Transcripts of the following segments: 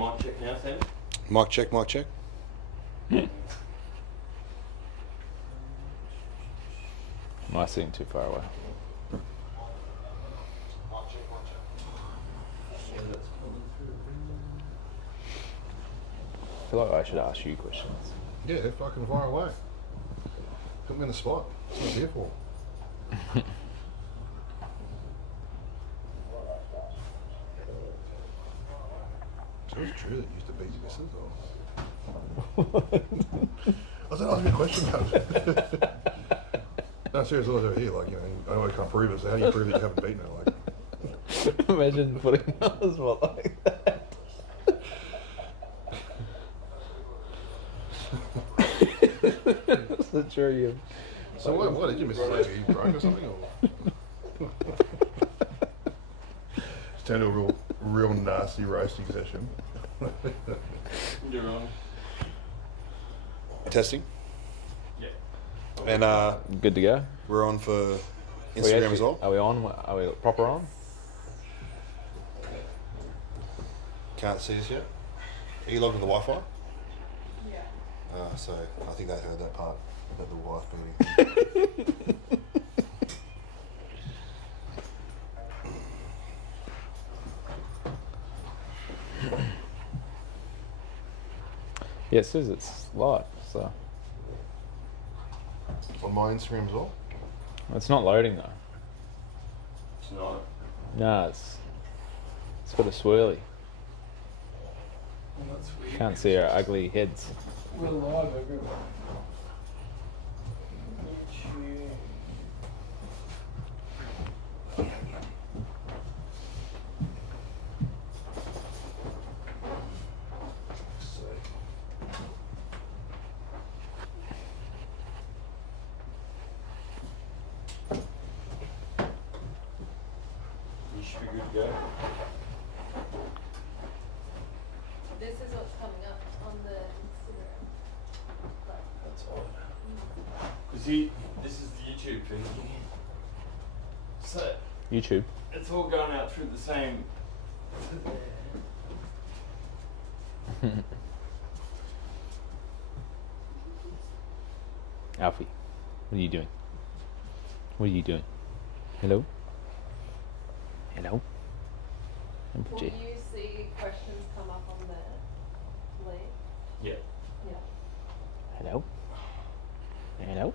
Mic check now, Sam. Mic check, mic check. Am I sitting too far away? Yeah, that's coming through. I feel like I should ask you questions. Yeah, they're fucking far away. Put me in the spot. That's what it's here for. So it's true that you used to beat your missus, or? I was asking a question about it. No, seriously, I was over here, like, you know, I know I can't prove it, so how do you prove that you haven't beaten her? Like, Imagine putting another spot like that. That's the true. so what did you miss? Like, are you drunk or something? Or? It's turned into a real nasty roasting session. You're wrong. Testing. Yeah. And Good to go. we're on for We Instagram actually- as well. Are we on? Are we proper on? Can't see us yet. Are you logged on the Wi-Fi? Yeah. So I think they heard that part about the wife beating. Yeah, it says it's live, so On my Instagram as well. it's not loading though. It's not. No, it's got a swirly. Well, that's weird. Can't see our ugly heads. We're live everywhere. YouTube. You should be good to go. This is what's coming up on the Instagram. But That's odd. Cause this is the YouTube feed. So YouTube. it's all going out through the same. Alfie, what are you doing? What are you doing? Hello? Hello? will Gee. you see questions come up on the lead? Yeah. Yeah. Hello? Hello?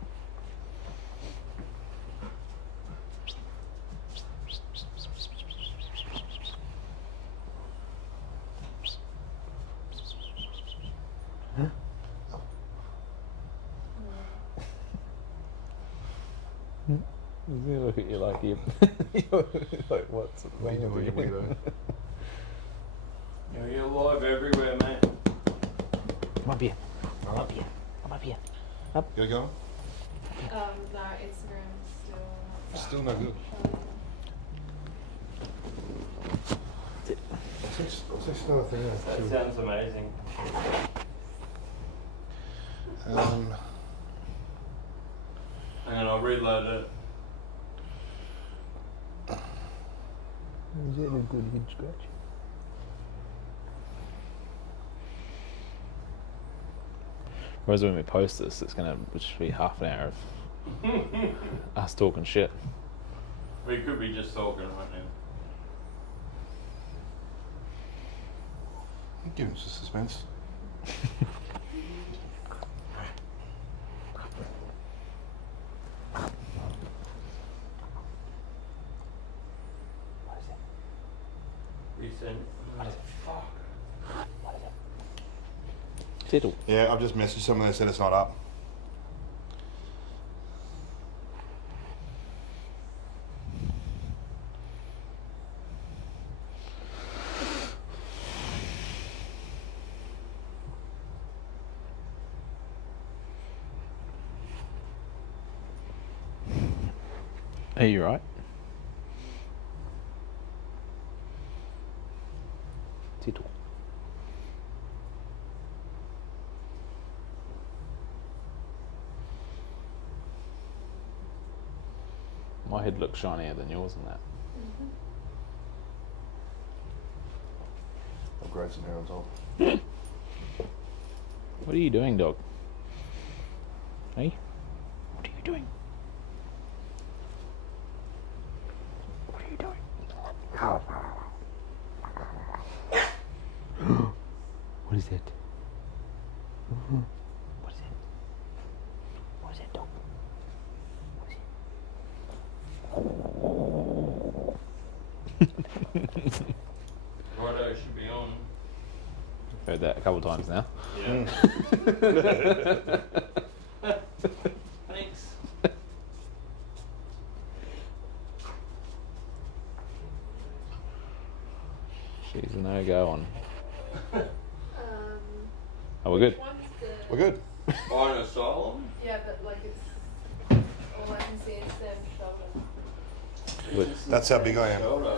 Look at you like you. Like what's wrong with you? Weirdo. You're live everywhere, mate. Come up here. Come up here. Come up here. You go? No, Instagram's still. Still no good. What's this other thing? That sounds amazing. Hang on, I'll reload it. Is that a good head scratch? Whereas when we post this, it's gonna just be half an hour of us talking shit. We could be just talking right now. Give us a suspense. Resend. Fuck. Settle. Yeah, I've just messaged someone that said it's not up. Are you right? Settle. My head looks shinier than yours in that. Mm-hmm. upgrade some hair on top. What are you doing, dog? Hey? What are you doing? What are you doing? What is it? What is it? What is it, dog? What is it? Righto, should be on. Heard that a couple times now. Yeah. Thanks. She's a no-go on. Um, Oh, we're good. which one's the? We're good. On asylum? Yeah, but like it's all I can see is Sam's shoulder. That's how big I am. Shoulder.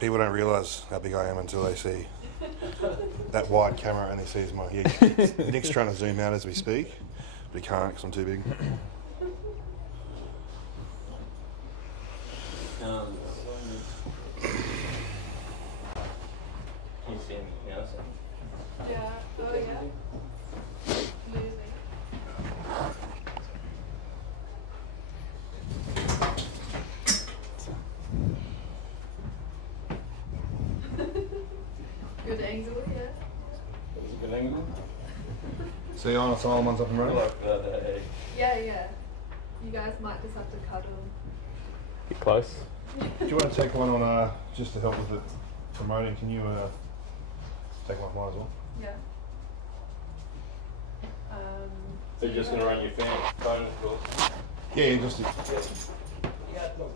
People don't realise how big I am until they see that wide camera and he sees my... Yeah, Nick's trying to zoom out as we speak, but he can't because I'm too big. Can you see me now, Sam? Yeah. Oh yeah. Moving. Good angle, yeah. That was a good angle. So the on asylum one's up and I running? like that, eh? Yeah, yeah. You guys might just have to cuddle. Get close. Do you want to take one on, just to help with the promoting, can you take one off mine as well? Yeah. So you're just gonna run your phone, of course. Yeah, just... Yeah, look.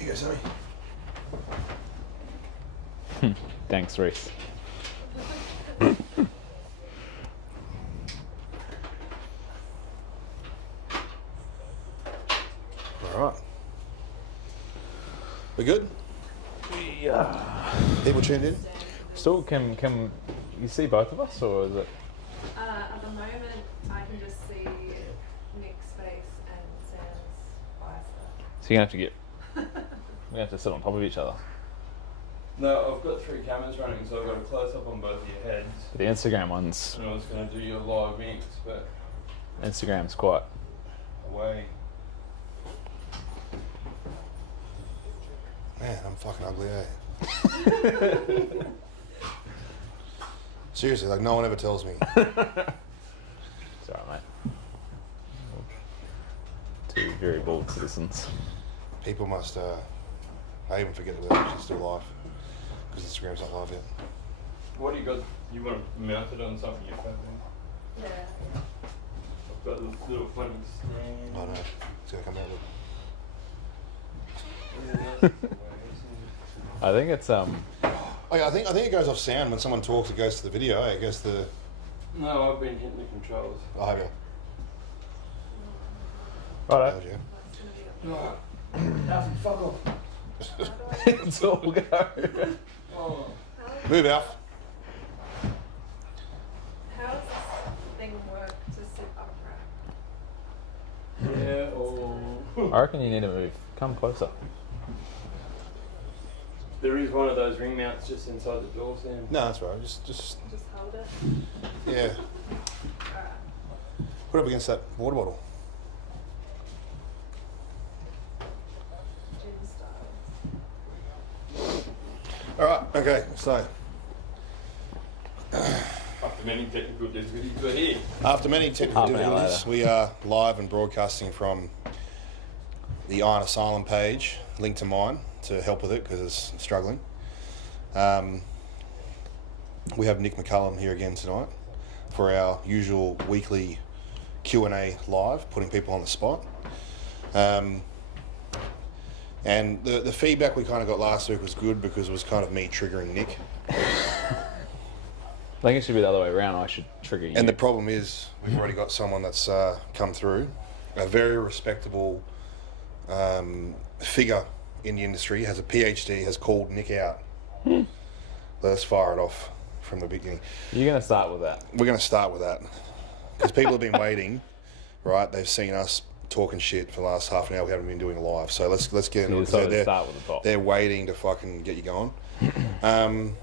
You go, Sammy. Thanks, Reese. Alright. We good? Yeah. People tuned in? Still, can you see both of us, or is it? At the moment, I can just see Nick's face and Sam's bicep. So you're gonna have to get. We're gonna have to sit on top of each other. No, I've got 3 cameras running, so I've got a close up on both of your heads. The Instagram one's And I was gonna do your live mix, but Instagram's quite. away. Man, I'm fucking ugly, eh? Seriously, like no one ever tells me. It's alright, mate. Two very bold citizens. People must, I even forget that we're actually still live. Because Instagram's not live yet. What do you got? You want to mount it on something you're filming? Yeah. I've got a little funny screen. Oh no, it's gonna come out with... Yeah, that's the way, I think it's Oh yeah, I think it goes off sound when someone talks. It goes to the video. Eh? It goes to the... No, I've been hitting the controls. Oh, have you? Righto. Told you. Alfie, fuck off. It's all go. Oh. Move out. How does this thing work to sit upright? Yeah, oh. I reckon you need to move. Come closer. There is one of those ring mounts just inside the door, Sam. No, that's right. Just Just hold it. yeah. Alright. Put it up against that water bottle. Gym style. All right. Okay. So After many technical difficulties, we're here. after many technical Half an hour difficulties, later. we are live and broadcasting from the Iron Asylum page, linked to mine to help with it because it's struggling. We have Nick McCallum here again tonight for our usual weekly Q&A live, putting people on the spot. And the feedback we kind of got last week was good because it was kind of me triggering Nick. I think it should be the other way around. I should trigger you. And the problem is we've already got someone that's come through, a very respectable figure in the industry, has a PhD, has called Nick out. Let us fire it off from the beginning. You're gonna start with that. We're going to start with that because people have been waiting, right? They've seen us talking shit for the last half an hour. We haven't been doing live, so let's get into You it. decided to They're, start with the top. they're waiting to fucking get you going. Can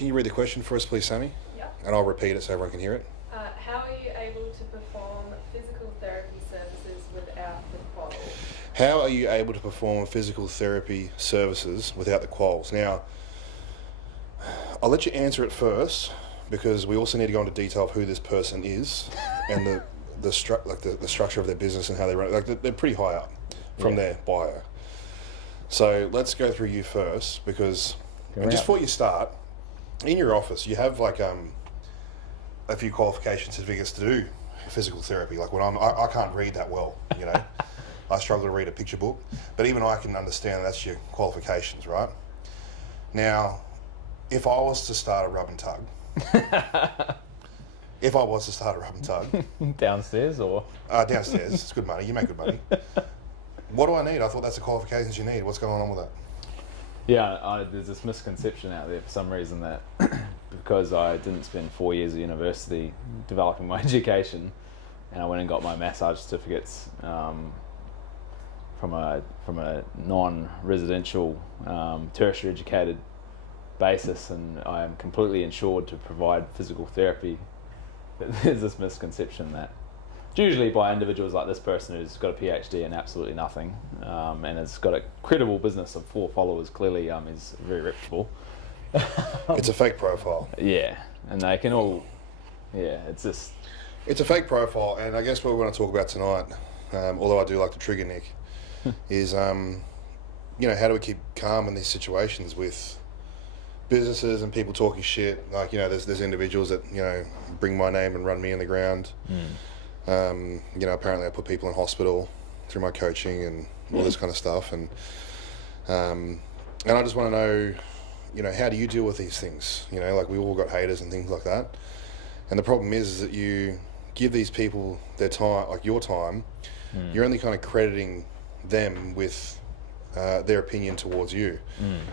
you read the question for us, please, Sammy? Yep. And I'll repeat it so everyone can hear it. How are you able to perform physical therapy services without the qual? How are you able to perform physical therapy services without the quals? Now, I'll let you answer it first because we also need to go into detail of who this person is and the structure of their business and how they run it. Like they're pretty high up from their bio. So let's go through you first because, and just before you start, in your office you have like a few qualification certificates to do physical therapy. Like when I can't read that well, you know. I struggle to read a picture book, but even I can understand that's your qualifications, right? Now, if I was to start a rub and tug, Downstairs or? Downstairs, it's good money, you make good money. What do I need? I thought that's the qualifications you need. What's going on with that? Yeah, there's this misconception out there for some reason that because I didn't spend 4 years at university developing my education and I went and got my massage certificates from a non-residential tertiary educated basis, and I am completely insured to provide physical therapy. There's this misconception that it's usually by individuals like this person who's got a PhD in absolutely nothing and has got a credible business of 4 followers, clearly is very reputable. It's a fake profile. Yeah, and they can all, it's just... It's a fake profile, and I guess what we want to talk about tonight, although I do like to trigger Nick, is, how do we keep calm in these situations with businesses and people talking shit? Like, there's individuals that, bring my name and run me in the ground. Apparently I put people in hospital through my coaching and all this kind of stuff. And I just want to know, how do you deal with these things? Like we all got haters and things like that. And the problem is that you give these people their time, like your time, you're only kind of crediting them with their opinion towards you,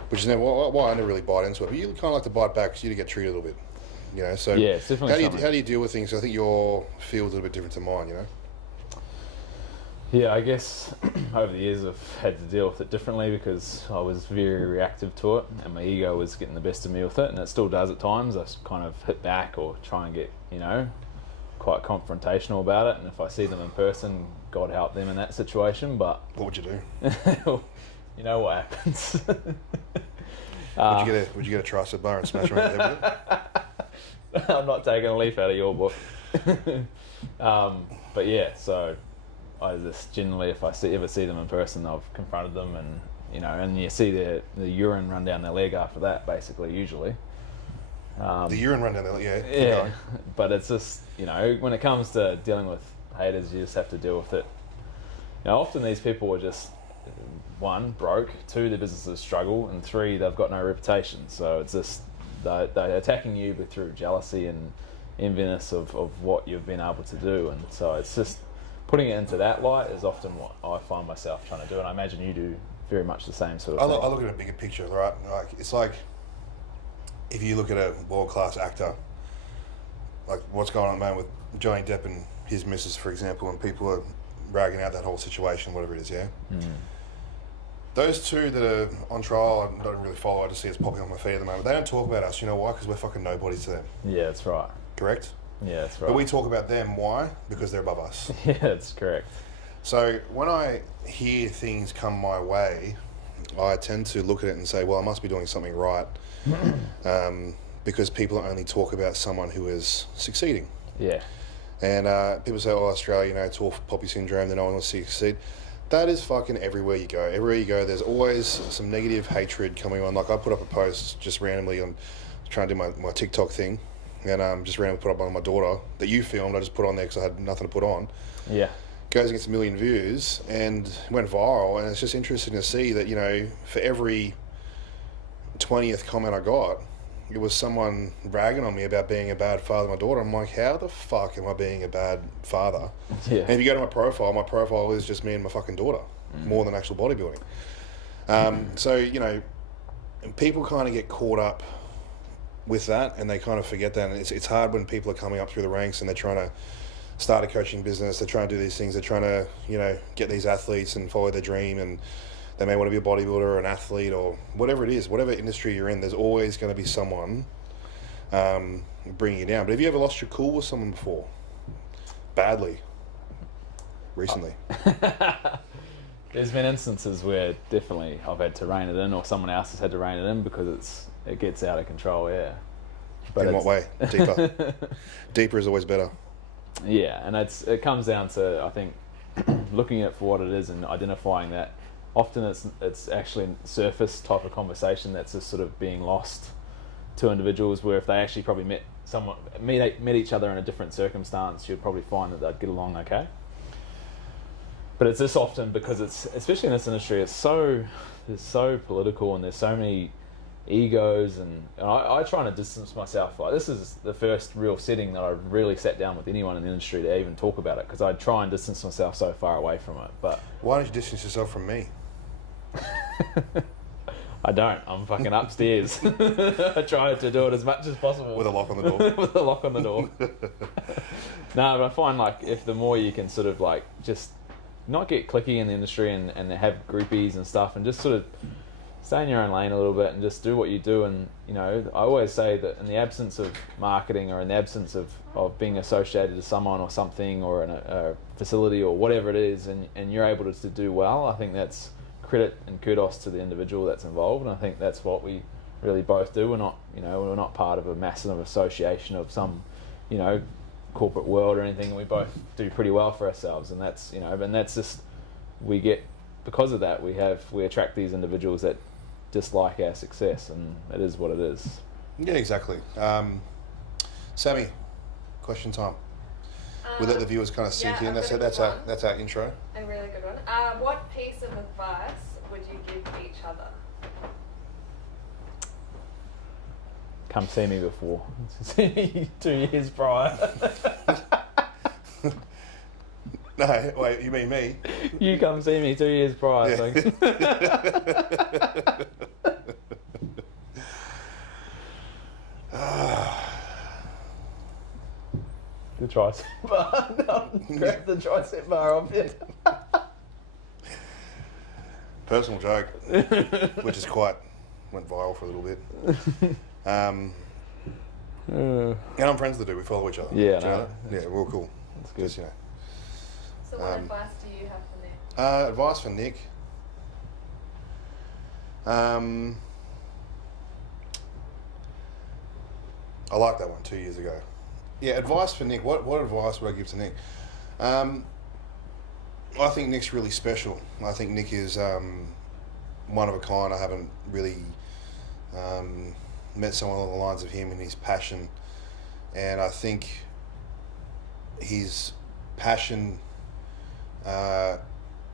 which is why I never really bite into it. But you kind of like to bite back because you get treated a little bit, So yeah, it's definitely how do you deal with things? I think your field's a little bit different to mine, Yeah, I guess over the years I've had to deal with it differently because I was very reactive to it and my ego was getting the best of me with it, and it still does at times. I kind of hit back or try and get, quite confrontational about it, and if I see them in person, God help them in that situation. But what would you do? You know what happens. Would you get a tricep bar and smash them in the head with it? I'm not taking a leaf out of your book. But yeah, so I just generally, if I ever see them in person, I've confronted them, and and you see the urine run down their leg after that, basically, usually. The urine run down there, yeah. Yeah, but it's just, when it comes to dealing with haters, you just have to deal with it. Often these people are just, 1, broke, 2, their businesses struggle, and 3, they've got no reputation. So it's just, they're attacking you but through jealousy and enviness of what you've been able to do. And so it's just, putting it into that light is often what I find myself trying to do, and I imagine you do very much the same sort of thing. I look at a bigger picture, right? Like, it's like, if you look at a world-class actor, like what's going on at the moment with Johnny Depp and his missus, for example, and people are ragging out that whole situation, whatever it is, yeah? Those 2 that are on trial, I don't really follow, I just see it's popping on my feed at the moment. They don't talk about us, you know why? Because we're fucking nobodies to them. Yeah, that's right. Correct? Yeah, that's right. But we talk about them, why? Because they're above us. Yeah, that's correct. So when I hear things come my way, I tend to look at it and say, well, I must be doing something right. Because people only talk about someone who is succeeding. Yeah. And people say, Australia, it's all poppy syndrome, that no one wants to see you succeed. That is fucking everywhere you go. Everywhere you go, there's always some negative hatred coming on. Like I put up a post just randomly on trying to do my TikTok thing, and just randomly put up on my daughter that you filmed. I just put on there because I had nothing to put on. Yeah. Goes against 1 million views and went viral, and it's just interesting to see that, for every 20th comment I got, it was someone bragging on me about being a bad father to my daughter. I'm like, how the fuck am I being a bad father? Yeah. And if you go to my profile is just me and my fucking daughter, more than actual bodybuilding. So, people kind of get caught up with that, and they kind of forget that. And it's hard when people are coming up through the ranks and they're trying to start a coaching business, they're trying to do these things, they're trying to, get these athletes and follow their dream, and They may want to be a bodybuilder or an athlete or whatever it is, whatever industry you're in, there's always going to be someone bringing you down. But have you ever lost your cool with someone before? Badly? Recently? There's been instances where definitely I've had to rein it in, or someone else has had to rein it in because it gets out of control, yeah. But in what way? Deeper. Deeper is always better. Yeah, and it comes down to, I think, looking at it for what it is and identifying that. Often it's actually a surface type of conversation that's just sort of being lost to individuals, where if they actually probably met each other in a different circumstance, you'd probably find that they'd get along okay. But it's this often because it's, especially in this industry, it's so political and there's so many egos, and I try to distance myself. Like, this is the first real setting that I've really sat down with anyone in the industry to even talk about it, because I try and distance myself so far away from it. But why don't you distance yourself from me? I don't. I'm fucking upstairs. I try to do it as much as possible. With a lock on the door. With a lock on the door. No, but I find, like, if the more you can sort of like just not get cliquey in the industry and have groupies and stuff, and just sort of stay in your own lane a little bit and just do what you do. And, you know, I always say that in the absence of marketing, or in the absence of being associated to someone or something, or in a facility or whatever it is, and you're able to do well, I think that's credit and kudos to the individual that's involved. And I think that's what we really both do. We're not part of a massive association of some, you know, corporate world or anything. We both do pretty well for ourselves, and that's, you know, and that's just, we get, because of that, we attract these individuals that dislike our success, and it is what it is. Yeah, exactly. Sammy, question time. We let the viewers kind of sink in. That's our intro. A really good one. What piece of advice would you give each other? Come see me before. See me 2 years prior. No, wait, you mean me? You come see me 2 years prior. Yeah. The tricep bar. Grab the tricep bar off it. Personal joke, which is went viral for a little bit. And I'm friends with the dude. We follow each other. Yeah, Yeah, we're all cool. That's good. Just, you know. So what advice do you have for Nick? Advice for Nick. I like that one 2 years ago. Yeah, advice for Nick. What advice would I give to Nick? I think Nick's really special. I think Nick is one of a kind. I haven't really met someone along the lines of him and his passion. And I think his passion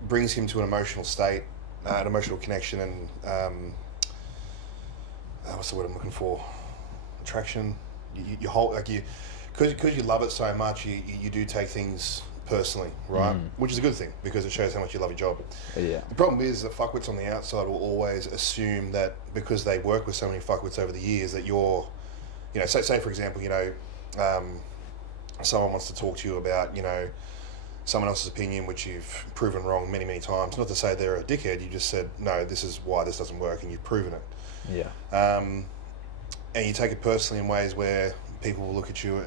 brings him to an emotional state, an emotional connection, and what's the word I'm looking for? Attraction. You hold, like, you, because you love it so much, you do take things personally, right? Which is a good thing, because it shows how much you love your job. Yeah. The problem is that fuckwits on the outside will always assume that because they work with so many fuckwits over the years, that you're, you know, say for example, you know, someone wants to talk to you about, you know, someone else's opinion, which you've proven wrong many, many times. Not to say they're a dickhead, you just said, no, this is why this doesn't work, and you've proven it. Yeah. And you take it personally in ways where people will look at you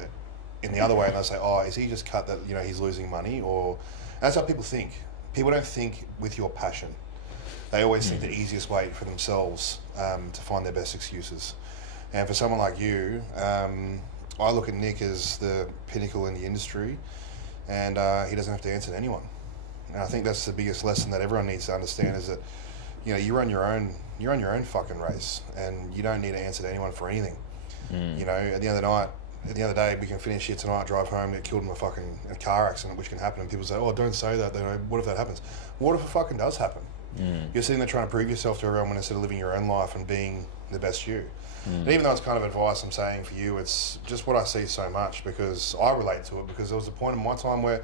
in the other way and they'll say, oh, is he just cut that, you know, he's losing money? Or that's how people think. People don't think with your passion. They always think the easiest way for themselves to find their best excuses. And for someone like you, I look at Nick as the pinnacle in the industry, and he doesn't have to answer to anyone. And I think that's the biggest lesson that everyone needs to understand, is that, you know, you run your own fucking race, and you don't need to answer to anyone for anything. You know, at the end of the day, we can finish here tonight, drive home, get killed in a car accident, which can happen, and people say, oh, don't say that. They know, what if that happens? What if it fucking does happen? You're sitting there trying to prove yourself to everyone instead of living your own life and being the best you. And even though it's kind of advice I'm saying for you, it's just what I see so much, because I relate to it, because there was a point in my time where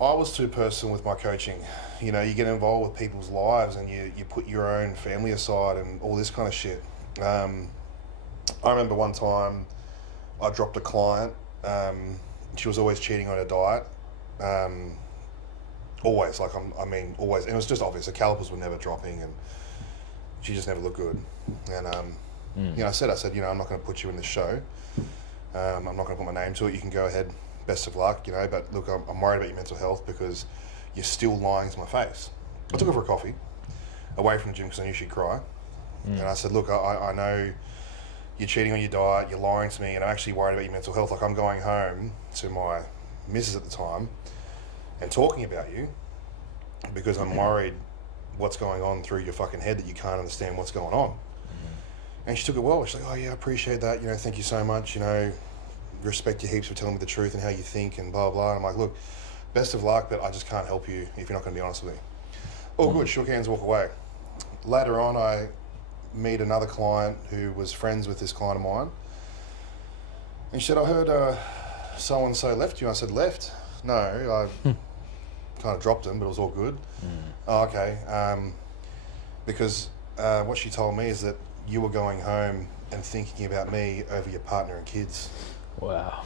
I was too personal with my coaching. You know, you get involved with people's lives and you put your own family aside and all this kind of shit. I remember one time I dropped a client. She was always cheating on her diet. Always, like always, and it was just obvious. The calipers were never dropping, and she just never looked good. And I said, I'm not going to put you in the show. I'm not going to put my name to it. You can go ahead. Best of luck, But look, I'm worried about your mental health because you're still lying to my face. I took her for a coffee, away from the gym because I knew she'd cry. And I said, look, I know you're cheating on your diet, you're lying to me, and I'm actually worried about your mental health. Like, I'm going home to my missus at the time and talking about you because I'm worried what's going on through your fucking head that you can't understand what's going on. And she took it well. She's like, oh yeah, I appreciate that. Thank you so much. Respect you heaps for telling me the truth and how you think and blah, blah. And I'm like, look, best of luck, but I just can't help you if you're not going to be honest with me. All good, shook hands, walk away. Later on, I meet another client who was friends with this client of mine. And she said, I heard so-and-so left you. I said, left? No, I kind of dropped him, but it was all good. Oh, okay. Because what she told me is that you were going home and thinking about me over your partner and kids. Wow.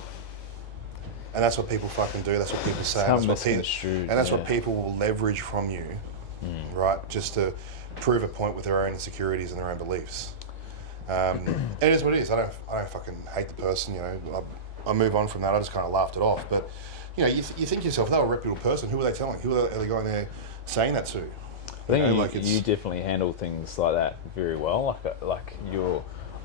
And that's what people fucking do. That's what people say. That's what people will leverage from you, right? Just to prove a point with their own insecurities and their own beliefs. And it is what it is. I don't fucking hate the person. I move on from that. I just kind of laughed it off. But you think to yourself, they're a reputable person. Who are they telling? Who are they going there saying that to? I think you definitely handle things like that very well.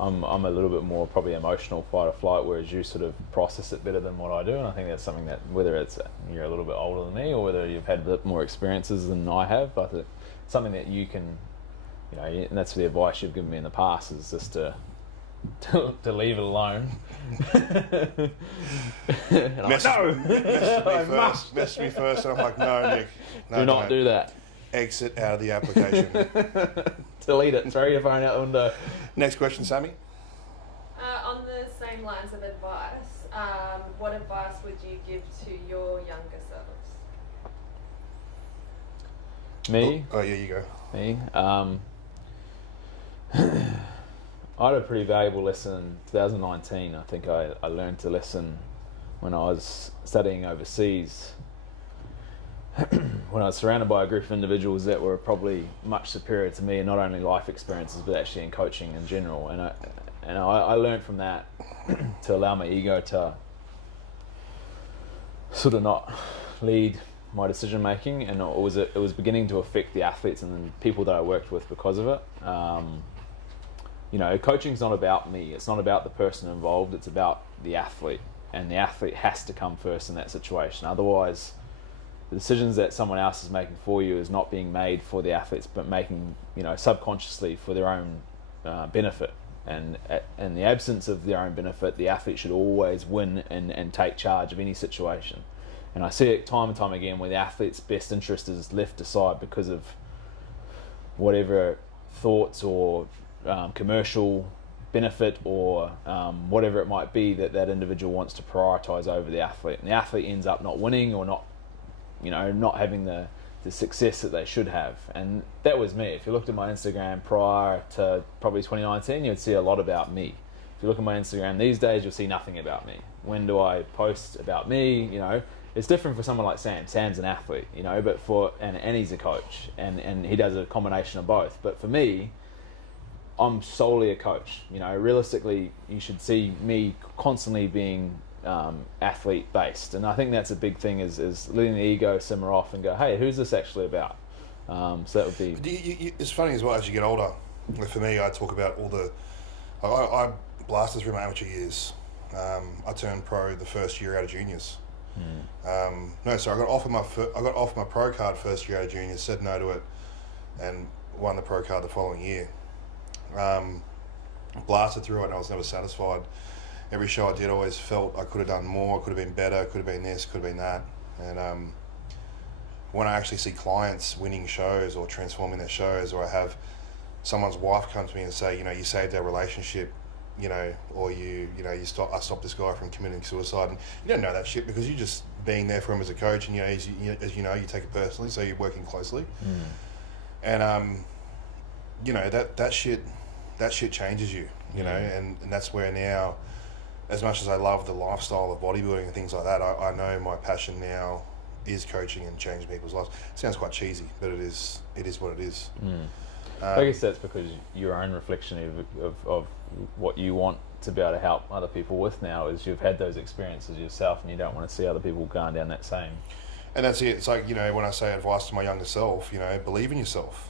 I'm a little bit more probably emotional fight or flight, whereas you sort of process it better than what I do. And I think that's something that, whether it's you're a little bit older than me or whether you've had a bit more experiences than I have, but it's something that you can, and that's the advice you've given me in the past, is just to leave it alone. Message me first, and I'm like, no, Nick, do not do that. Exit out of the application. Delete it. Throw your phone out the window. Next question, Sammy. On the same lines of advice, what advice would you give to your younger selves? Me? Oh yeah, you go. Me? I had a pretty valuable lesson in 2019. I think I learned to listen when I was studying overseas. When I was surrounded by a group of individuals that were probably much superior to me in not only life experiences but actually in coaching in general, and I learned from that to allow my ego to sort of not lead my decision making, and it was beginning to affect the athletes and the people that I worked with because of it. Coaching's not about me. It's not about the person involved. It's about the athlete, and the athlete has to come first in that situation. Otherwise, the decisions that someone else is making for you is not being made for the athletes, but making, subconsciously for their own benefit. And in the absence of their own benefit, the athlete should always win and take charge of any situation. And I see it time and time again where the athlete's best interest is left aside because of whatever thoughts or commercial benefit or whatever it might be that individual wants to prioritize over the athlete. And the athlete ends up not winning or not having the success that they should have. And that was me. If you looked at my Instagram prior to probably 2019, you'd see a lot about me. If you look at my Instagram these days, you'll see nothing about me. When do I post about me? It's different for someone like Sam. Sam's an athlete, but and he's a coach, and he does a combination of both. But for me, I'm solely a coach. Realistically, you should see me constantly being athlete based, and I think that's a big thing is letting the ego simmer off and go, hey, who's this actually about? So that would be. It's funny as well as you get older. For me, I talk about all the. I blasted through my amateur years. I turned pro the first year out of juniors. I got offered my pro card first year out of juniors, said no to it, and won the pro card the following year. Blasted through it, and I was never satisfied. Every show I did, I always felt I could have done more, could have been better, could have been this, could have been that. And when I actually see clients winning shows or transforming their shows, or I have someone's wife come to me and say, you saved our relationship, or I stopped this guy from committing suicide, and you don't know that shit because you're just being there for him as a coach, and as you take it personally, so you're working closely. And that shit changes you, and that's where now, as much as I love the lifestyle of bodybuilding and things like that, I know my passion now is coaching and changing people's lives. Sounds quite cheesy, but it is what it is. I guess that's because your own reflection of what you want to be able to help other people with now is you've had those experiences yourself, and you don't want to see other people going down that same. And that's it. It's like, you know, when I say advice to my younger self, you know, believe in yourself.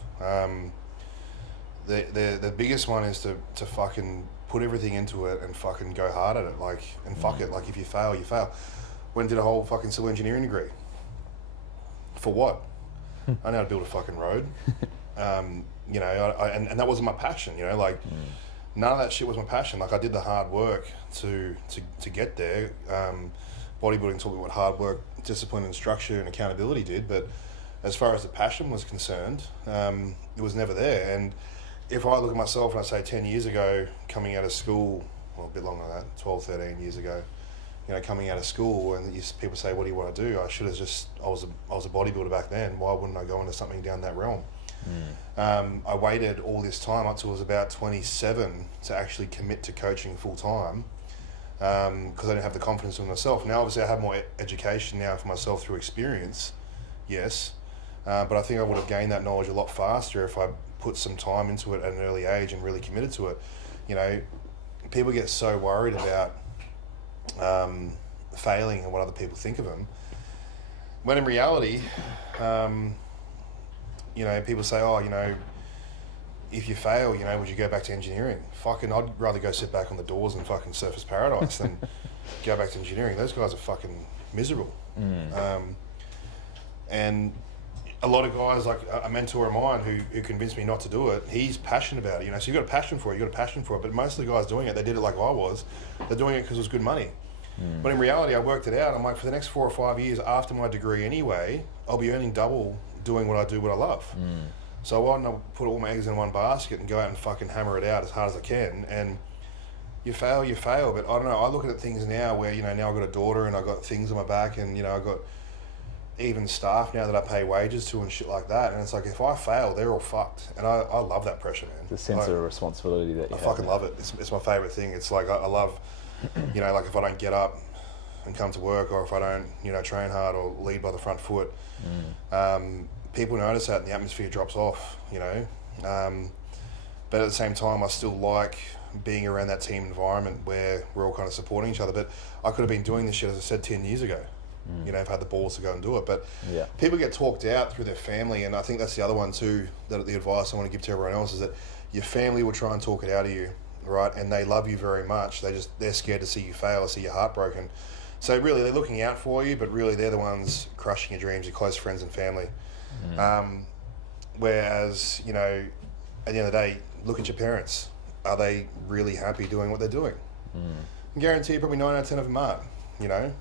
The biggest one is to fucking put everything into it and fucking go hard at it. Like, and fuck it. Like, if you fail, you fail. Went and did a whole fucking civil engineering degree. For what? I know how to build a fucking road. You know, and that wasn't my passion, you know, like none of that shit was my passion. Like, I did the hard work to get there. Bodybuilding taught me what hard work, discipline and structure and accountability did, but as far as the passion was concerned, it was never there. And if I look at myself and I say 10 years ago, coming out of school, well, a bit longer than that, 12, 13 years ago, you know, coming out of school, and people say, what do you want to do? I should have just, I was a bodybuilder back then. Why wouldn't I go into something down that realm? I waited all this time up till I was about 27 to actually commit to coaching full time, because I didn't have the confidence in myself. Now, obviously, I have more education now for myself through experience, yes, but I think I would have gained that knowledge a lot faster if I put some time into it at an early age and really committed to it. You know, people get so worried about failing and what other people think of them, when in reality, you know, people say, oh, you know, if you fail, you know, would you go back to engineering? Fucking, I'd rather go sit back on the doors and fucking Surface Paradise than go back to engineering. Those guys are fucking miserable. And a lot of guys, like a mentor of mine who convinced me not to do it, he's passionate about it, you know, so you've got a passion for it, but most of the guys doing it, they did it like I was. They're doing it because it was good money. But in reality, I worked it out. I'm like, for the next 4 or 5 years after my degree anyway, I'll be earning double doing what I do, what I love. So why don't I put all my eggs in one basket and go out and fucking hammer it out as hard as I can? And you fail. But I don't know, I look at things now where, you know, now I've got a daughter and I've got things on my back, and, you know, I've got even staff now that I pay wages to and shit like that. And it's like, if I fail, they're all fucked. And I love that pressure, man. The sense like, of responsibility that you I have. fucking love it. It's my favourite thing. It's like, I love, you know, like if I don't get up and come to work, or if I don't, you know, train hard or lead by the front foot, people notice that and the atmosphere drops off, you know. But at the same time, I still like being around that team environment where we're all kind of supporting each other. But I could have been doing this shit, as I said, 10 years ago. You know, I've had the balls to go and do it. But people get talked out through their family, and I think that's the other one too, that the advice I want to give to everyone else is that your family will try and talk it out of you, right? And they love you very much. They're scared to see you fail or see your heart broken. So really, they're looking out for you, but really they're the ones crushing your dreams, your close friends and family. Whereas, you know, at the end of the day, look at your parents. Are they really happy doing what they're doing? I guarantee you probably 9 out of 10 of them aren't, you know.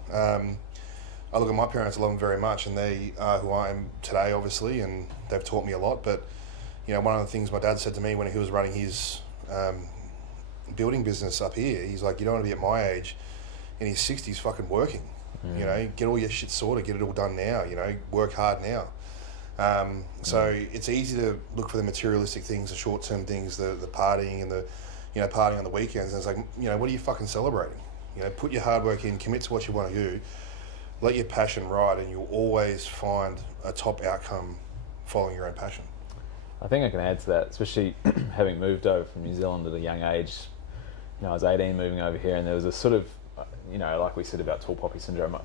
I look at my parents, I love them very much, and they are who I am today, obviously, and they've taught me a lot. But, you know, one of the things my dad said to me when he was running his building business up here, he's like, you don't want to be at my age in his 60s fucking working. You know, get all your shit sorted, get it all done now, you know, work hard now. So it's easy to look for the materialistic things, the short-term things, the partying and the, you know, partying on the weekends. And it's like, you know, what are you fucking celebrating? You know, put your hard work in, commit to what you want to do, let your passion ride, and you'll always find a top outcome following your own passion. I think I can add to that, especially having moved over from New Zealand at a young age. You know, I was 18 moving over here, and there was a sort of, you know, like we said about tall poppy syndrome,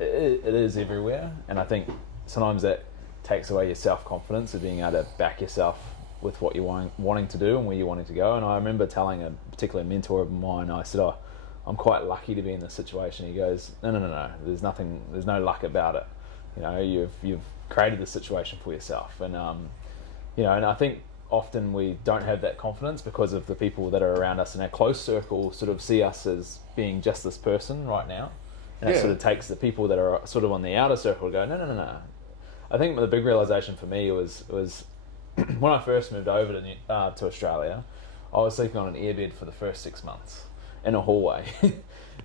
it is everywhere. And I think sometimes that takes away your self-confidence of being able to back yourself with what you're wanting to do and where you're wanting to go. And I remember telling a particular mentor of mine, I said, I'm quite lucky to be in this situation. He goes, no, there's no luck about it. You know, you've created this situation for yourself. And, you know, and I think often we don't have that confidence because of the people that are around us in our close circle sort of see us as being just this person right now. And it sort of takes the people that are sort of on the outer circle to go, no. I think the big realization for me was when I first moved over to Australia, I was sleeping on an airbed for the first 6 months in a hallway.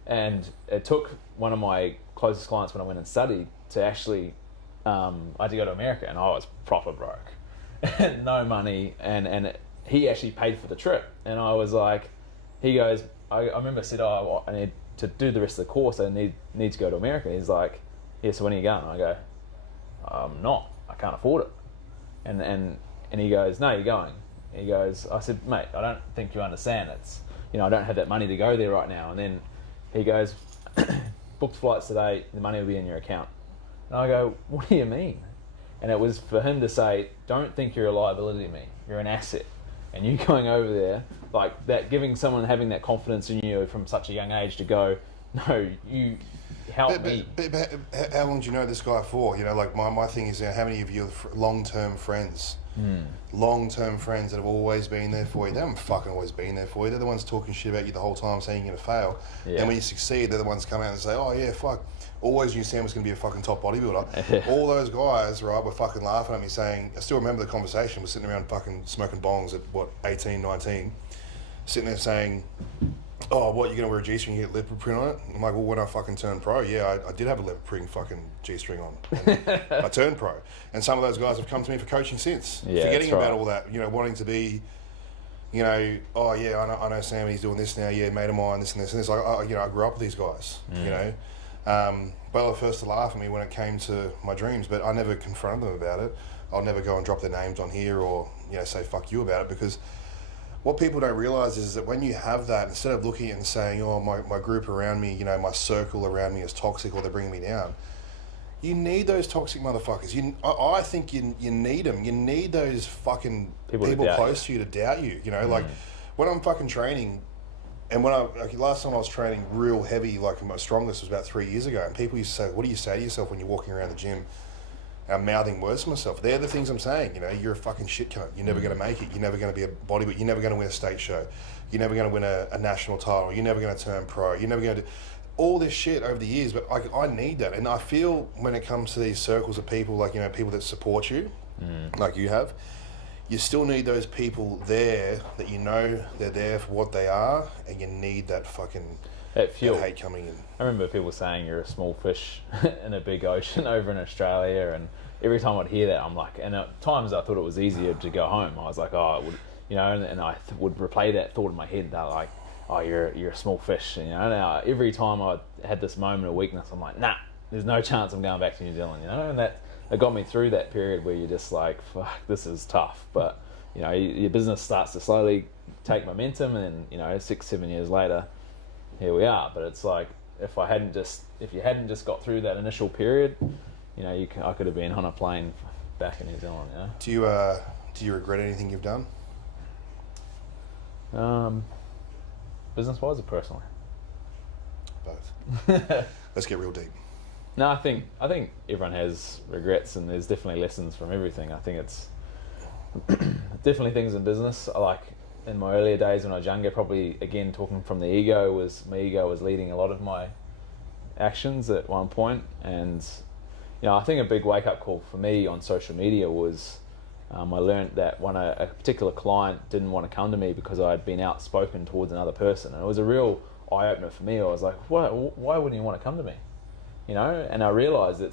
And it took one of my closest clients when I went and studied to actually, I had to go to America, and I was proper broke. No money, and he actually paid for the trip. And I was like, he goes, I remember I said, I need to do the rest of the course, I need to go to America. He's like, yeah, so when are you going? I go, not. I can't afford it. And he goes, no, you're going. He goes, I said, mate, I don't think you understand. It's, you know, I don't have that money to go there right now. And then he goes, booked flights today, the money will be in your account. And I go, what do you mean? And it was for him to say, don't think you're a liability to me. You're an asset. And you going over there, like that, giving someone having that confidence in you from such a young age to go, no, you help me. But how long do you know this guy for? You know, like my thing is, you know, how many of you are long-term friends? Long-term friends that have always been there for you. They haven't fucking always been there for you. They're the ones talking shit about you the whole time, saying you're going to fail. Yeah. And when you succeed, they're the ones come out and say, oh yeah, fuck, always knew Sam was going to be a fucking top bodybuilder. All those guys, right, were fucking laughing at me saying, I still remember the conversation, we're sitting around fucking smoking bongs at, 18, 19, sitting there saying, oh, what, you're going to wear a G-string and get leopard print on it? I'm like, well, when I fucking turned pro, yeah, I did have a leopard print fucking G-string on. I turned pro. And some of those guys have come to me for coaching since. Yeah, forgetting about right. all that, you know, wanting to be, you know, oh, yeah, I know Sam, he's doing this now, yeah, mate of mine, this and this and this. Like, you know, I grew up with these guys, you know. They were the first to laugh at me when it came to my dreams, but I never confronted them about it. I'll never go and drop their names on here or, you know, say fuck you about it, because what people don't realise is that when you have that, instead of looking at it and saying, oh, my group around me, you know, my circle around me is toxic or they're bringing me down, you need those toxic motherfuckers. I think you need them. You need those fucking people close to you to doubt you. You know, like when I'm fucking training, and when last time I was training real heavy, like my strongest was about 3 years ago, and people used to say, what do you say to yourself when you're walking around the gym? I'm mouthing words to myself. They're the things I'm saying. You know, you're a fucking shit cunt. You're never going to make it. You're never going to be a bodybuilder. You're never going to win a state show. You're never going to win a national title. You're never going to turn pro. You're never going to do all this shit over the years. But I need that. And I feel when it comes to these circles of people, like, you know, people that support you, like you have, you still need those people there that you know they're there for what they are, and you need that fucking that fuel. That hate coming in. I remember people saying you're a small fish in a big ocean over in Australia, and every time I'd hear that, I'm like, and at times I thought it was easier to go home. I was like, oh, it would, you know, and I would replay that thought in my head. They're like, oh, you're a small fish, you know. Now every time I had this moment of weakness, I'm like, nah, there's no chance I'm going back to New Zealand, you know. And that got me through that period where you're just like, fuck, this is tough. But you know, your business starts to slowly take momentum, and you know, 6-7 years later, here we are. But it's like, if you hadn't just got through that initial period, you know, I could have been on a plane back in New Zealand. You know? Do you regret anything you've done? Business-wise or personally? Both. Let's get real deep. No, I think everyone has regrets, and there's definitely lessons from everything. I think it's definitely things in business. Like in my earlier days when I was younger, probably again talking from the ego, my ego was leading a lot of my actions at one point. And you know, I think a big wake-up call for me on social media was I learned that when a particular client didn't want to come to me because I had been outspoken towards another person, and it was a real eye-opener for me. I was like, why wouldn't you want to come to me? You know, and I realised it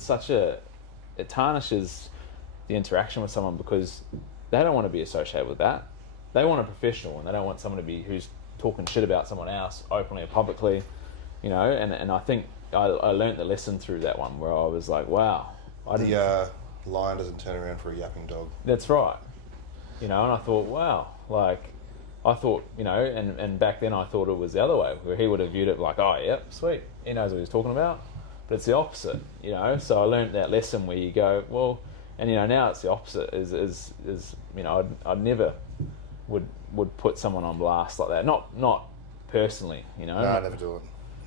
tarnishes the interaction with someone, because they don't want to be associated with that. They want a professional, and they don't want someone to be who's talking shit about someone else openly or publicly, you know. And I think I learned the lesson through that one, where I was like, wow. The lion doesn't turn around for a yapping dog. That's right. You know, and I thought, wow, like, I thought, you know, and back then I thought it was the other way, where he would have viewed it like, oh, yep, sweet, he knows what he's talking about. But it's the opposite, you know. So I learned that lesson where you go, well, and you know, now it's the opposite. Is you know, I'd never would put someone on blast like that. Not personally, you know. No, I never do it.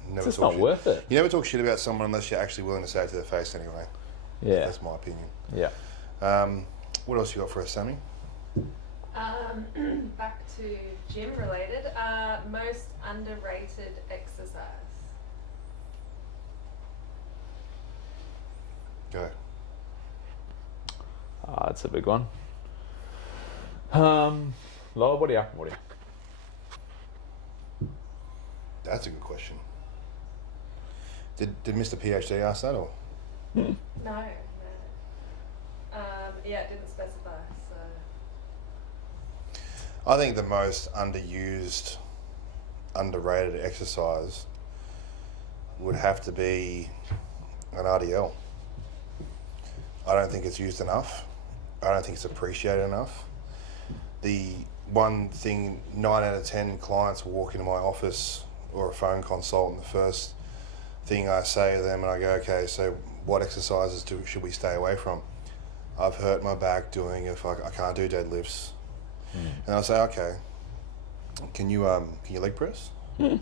Never. It's just not worth it. You never talk shit about someone unless you're actually willing to say it to their face anyway. Yeah, that's my opinion. Yeah. What else you got for us, Sammy? Back to gym related. Most underrated exercise. Go. That's a big one. Lower body, upper body. That's a good question. Did Mr. PhD ask that, or? No. Yeah, it didn't specify. So. I think the most underused, underrated exercise would have to be an RDL. I don't think it's used enough. I don't think it's appreciated enough. The one thing, 9 out of 10 clients will walk into my office or a phone consult, and the first thing I say to them, and I go, okay, so what exercises should we stay away from? I've hurt my back doing if I can't do deadlifts. And I'll say, okay, can you leg press? And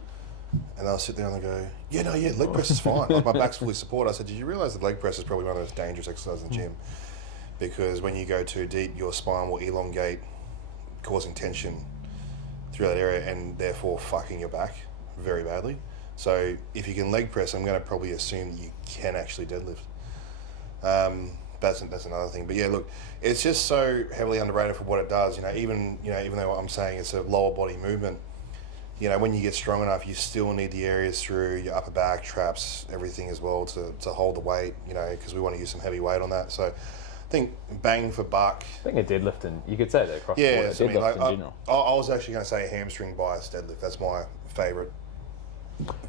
they'll sit there and they'll go, yeah, leg press is fine. Like, my back's fully supported. I said, did you realise that leg press is probably one of the most dangerous exercises in the gym? Because when you go too deep, your spine will elongate, causing tension through that area and therefore fucking your back very badly. So if you can leg press, I'm going to probably assume that you can actually deadlift. That's another thing. But yeah, look, it's just so heavily underrated for what it does. Even though I'm saying it's a lower body movement, when you get strong enough, you still need the areas through your upper back, traps, everything as well to hold the weight. Because we want to use some heavy weight on that. So I think bang for buck. I think a deadlift, and you could say that across the board. Yeah, so in general. I was actually going to say hamstring bias deadlift. That's my favourite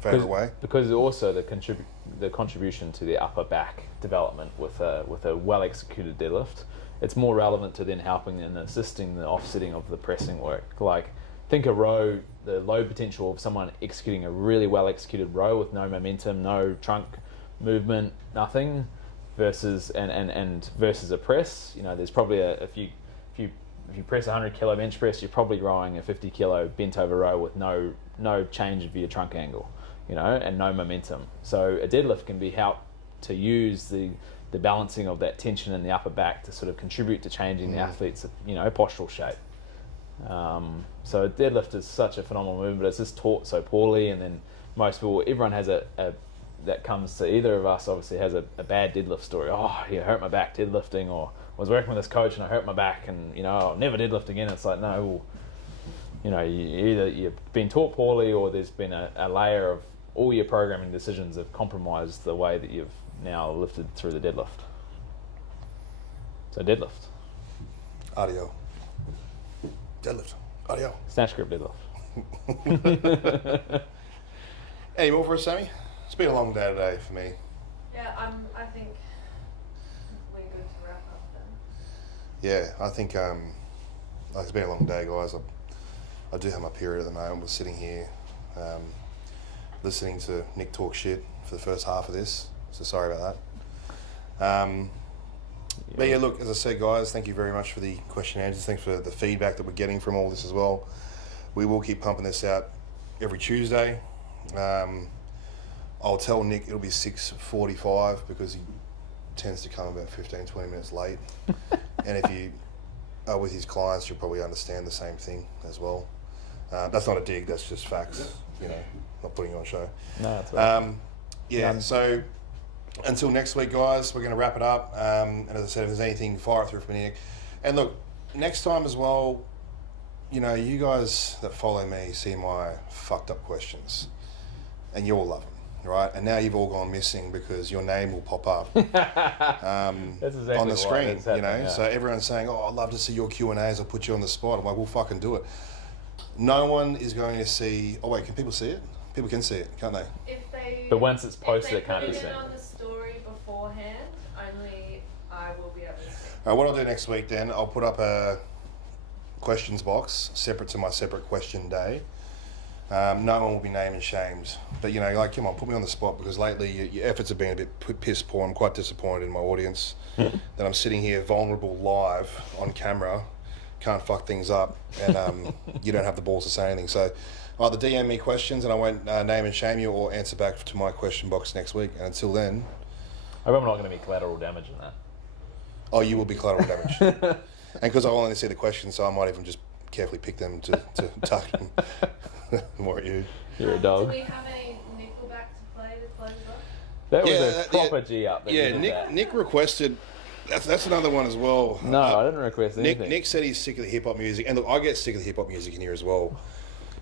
way. Because also the contribution to the upper back development with a well executed deadlift, it's more relevant to then helping and assisting the offsetting of the pressing work. Like, think a row, the low potential of someone executing a really well executed row with no momentum, no trunk movement, nothing, versus versus a press. There's probably if you press 100 kilo bench press, you're probably rowing a 50 kilo bent over row with no change of your trunk angle, and no momentum. So a deadlift can be helped to use the balancing of that tension in the upper back to sort of contribute to changing the athlete's postural shape. So a deadlift is such a phenomenal movement, but it's just taught so poorly, and then everyone has that comes to either of us obviously has a bad deadlift story. Oh, I hurt my back deadlifting, or I was working with this coach and I hurt my back, and I'll never deadlift again. It's like, no, either you've been taught poorly, or there's been a layer of all your programming decisions have compromised the way that you've now lifted through the deadlift. So deadlift. Audio. Deadlift. Audio. Snatch grip deadlift. Any more for us, Sammy? It's been a long day today for me. Yeah, I think we're good to wrap up then. Yeah, I think it's been a long day, guys. I do have my period at the moment. We're sitting here listening to Nick talk shit for the first half of this, so sorry about that. But yeah, look, as I said, guys, thank you very much for the question and answers. Thanks for the feedback that we're getting from all this as well. We will keep pumping this out every Tuesday. I'll tell Nick it'll be 6:45 because he tends to come about 15-20 minutes late. And if you are with his clients, you'll probably understand the same thing as well. That's not a dig, that's just facts, not putting you on show. No, that's right. So until next week, guys, we're going to wrap it up. And as I said, if there's anything, fire it through from Nick. And look, next time as well, you guys that follow me see my fucked up questions, and you all love them. Right, and now you've all gone missing because your name will pop up That's exactly on the screen. Yeah. So everyone's saying, "Oh, I'd love to see your Q&As. I'll put you on the spot." I'm like, "We'll fucking do it." No one is going to see. Oh wait, can people see it? People can see it, can't they? But once it's posted, it can't be seen. seen. If they put it in on the story beforehand, only I will be able to see. All right, what I'll do next week then, I'll put up a questions box separate to my separate question day. No one will be named and shamed, but come on, put me on the spot, because lately your efforts have been a bit piss poor. I'm quite disappointed in my audience that I'm sitting here vulnerable live on camera, can't fuck things up, and you don't have the balls to say anything. So either DM me questions and I won't name and shame you, or answer back to my question box next week. And until then, I hope I'm not going to be collateral damage in that. Oh, you will be collateral damage, and because I only see the questions, so I might even just carefully pick them to target them more at you. You're a dog. Do we have a Nickelback to play to close up? That was a proper G up. Nick requested. That's another one as well. No, I didn't request anything. Nick said he's sick of the hip hop music, and look, I get sick of the hip hop music in here as well,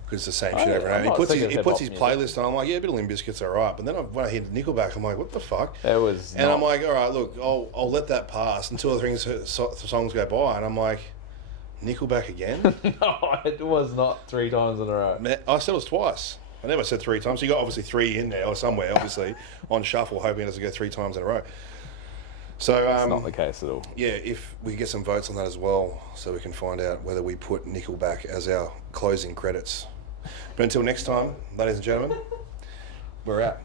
because it's the same shit over and over. He puts his playlist on. I'm like, yeah, a bit of Limp Bizkit's alright, but then when I hear Nickelback, I'm like, what the fuck? I'm like, all right, look, I'll let that pass until the songs go by, and I'm like, Nickelback again? No, it was not 3 times in a row. I said it was twice. I never said 3 times. So you got obviously 3 in there or somewhere, obviously, on shuffle, hoping it doesn't go 3 times in a row. So It's not the case at all. yeah, if we get some votes on that as well, so we can find out whether we put Nickelback as our closing credits. But until next time, ladies and gentlemen, we're out.